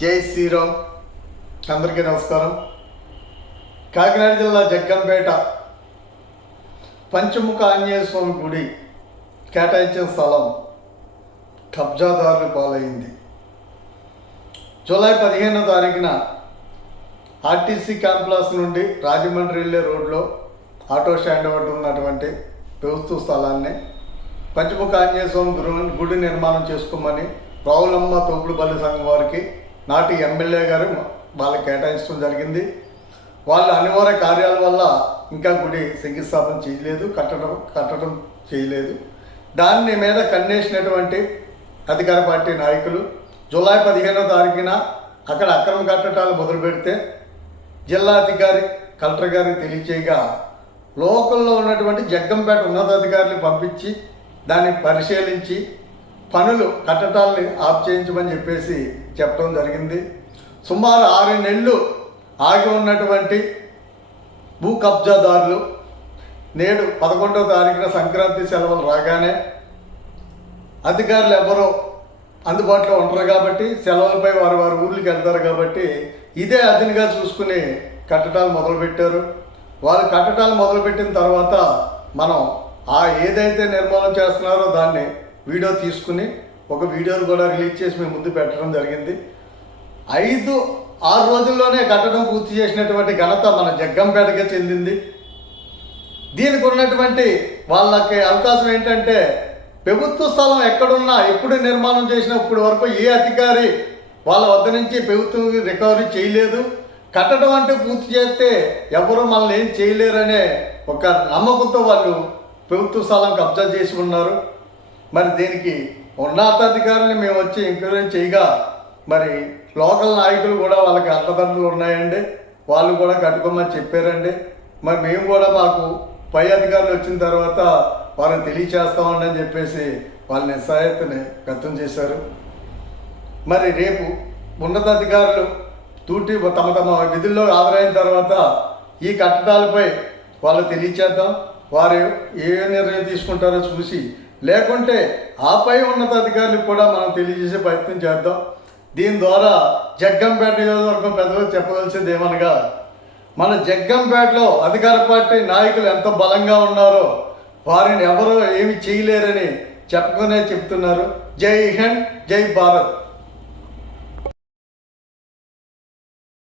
జై శ్రీరామ్. అందరికీ నమస్కారం. కాకినాడ జిల్లా జగ్గంపేట పంచముఖ ఆంజనేయ స్వామి గుడి కేటాయించిన స్థలం కబ్జాదారుల పాలైంది. జూలై 15వ తారీఖున ఆర్టీసీ కాంప్లెక్స్ నుండి రాజమండ్రి వెళ్ళే రోడ్లో ఆటో స్టాండ్ వద్ద ఉన్నటువంటి ప్రభుత్వ స్థలాన్ని పంచముఖ ఆంజనేయ స్వామి గుడి నిర్మాణం చేసుకోమని రావులమ్మ తోపుడు బల్లి సంఘం వారికి నాటి ఎమ్మెల్యే గారు వాళ్ళకి కేటాయించడం జరిగింది. వాళ్ళ అనివార్య కార్యాల వల్ల ఇంకా గుడి శంకుస్థాపన చేయలేదు, కట్టడం చేయలేదు. దాని మీద కన్నేసినటువంటి అధికార పార్టీ నాయకులు జూలై 15వ తారీఖున అక్కడ అక్రమ కట్టడాలు మొదలు పెడితే జిల్లా అధికారి కలెక్టర్ గారికి తెలియచేయగా లోకల్లో ఉన్నటువంటి జగ్గంపేట ఉన్నతాధికారులు పంపించి దాన్ని పరిశీలించి పనులు కట్టడాలని ఆఫ్ చేయించమని చెప్పేసి చెప్పడం జరిగింది. సుమారు 6 నెలలు ఆగి ఉన్నటువంటి భూ కబ్జాదారులు నేడు 11వ తారీఖున సంక్రాంతి సెలవులు రాగానే అధికారులు ఎవరో అందుబాటులో ఉంటారు కాబట్టి సెలవులపై వారి ఊర్లకు వెళ్తారు కాబట్టి ఇదే అదినిగా చూసుకుని కట్టడాలు మొదలుపెట్టారు. వాళ్ళు కట్టడాలు మొదలుపెట్టిన తర్వాత మనం ఏదైతే నిర్మాణం చేస్తున్నారో దాన్ని వీడియో తీసుకుని ఒక వీడియోను కూడా రిలీజ్ చేసి మేము ముందు పెట్టడం జరిగింది. 5-6 రోజుల్లోనే కట్టడం పూర్తి చేసినటువంటి ఘనత మన జగ్గంపేటకే చెందింది. దీనికి ఉన్నటువంటి వాళ్ళకి అవకాశం ఏంటంటే ప్రభుత్వ స్థలం ఎక్కడున్నా ఎప్పుడు నిర్మాణం చేసినా ఇప్పుడు వరకు ఏ అధికారి వాళ్ళ వద్ద నుంచి ప్రభుత్వం రికవరీ చేయలేదు. కట్టడం అంటే పూర్తి చేస్తే ఎవరు మనల్ని ఏం చేయలేరనే ఒక నమ్మకంతో వాళ్ళు ప్రభుత్వ స్థలం కబ్జా చేసి ఉన్నారు. మరి దీనికి ఉన్నతాధికారులు మేము వచ్చి ఎంక్వైరీ చేయగా మరి లోకల్ నాయకులు కూడా వాళ్ళకి అండదండలు ఉన్నాయండి, వాళ్ళు కూడా కట్టుకోమని చెప్పారండి. మరి మేము కూడా మాకు పై అధికారులు వచ్చిన తర్వాత వాళ్ళని తెలియచేస్తామండి అని చెప్పేసి వాళ్ళ నిస్సహాయతని వ్యక్తం చేశారు. మరి రేపు ఉన్నతాధికారులు తమ తమ విధుల్లో హాజరైన తర్వాత ఈ కట్టడాలపై వాళ్ళు తెలియచేద్దాం. వారు ఏ నిర్ణయం తీసుకుంటారో చూసి లేకుంటే ఆపై ఉన్నతాధికారులకు కూడా మనం తెలియజేసే ప్రయత్నం చేద్దాం. దీని ద్వారా జగ్గంపేట నియోజకవర్గం పెద్దలు చెప్పవలసింది ఏమనగా మన జగ్గంపేటలో అధికార పార్టీ నాయకులు ఎంత బలంగా ఉన్నారో వారిని ఎవరో ఏమి చేయలేరని చెప్పుకునే చెప్తున్నారు. జై హింద్, జై భారత్.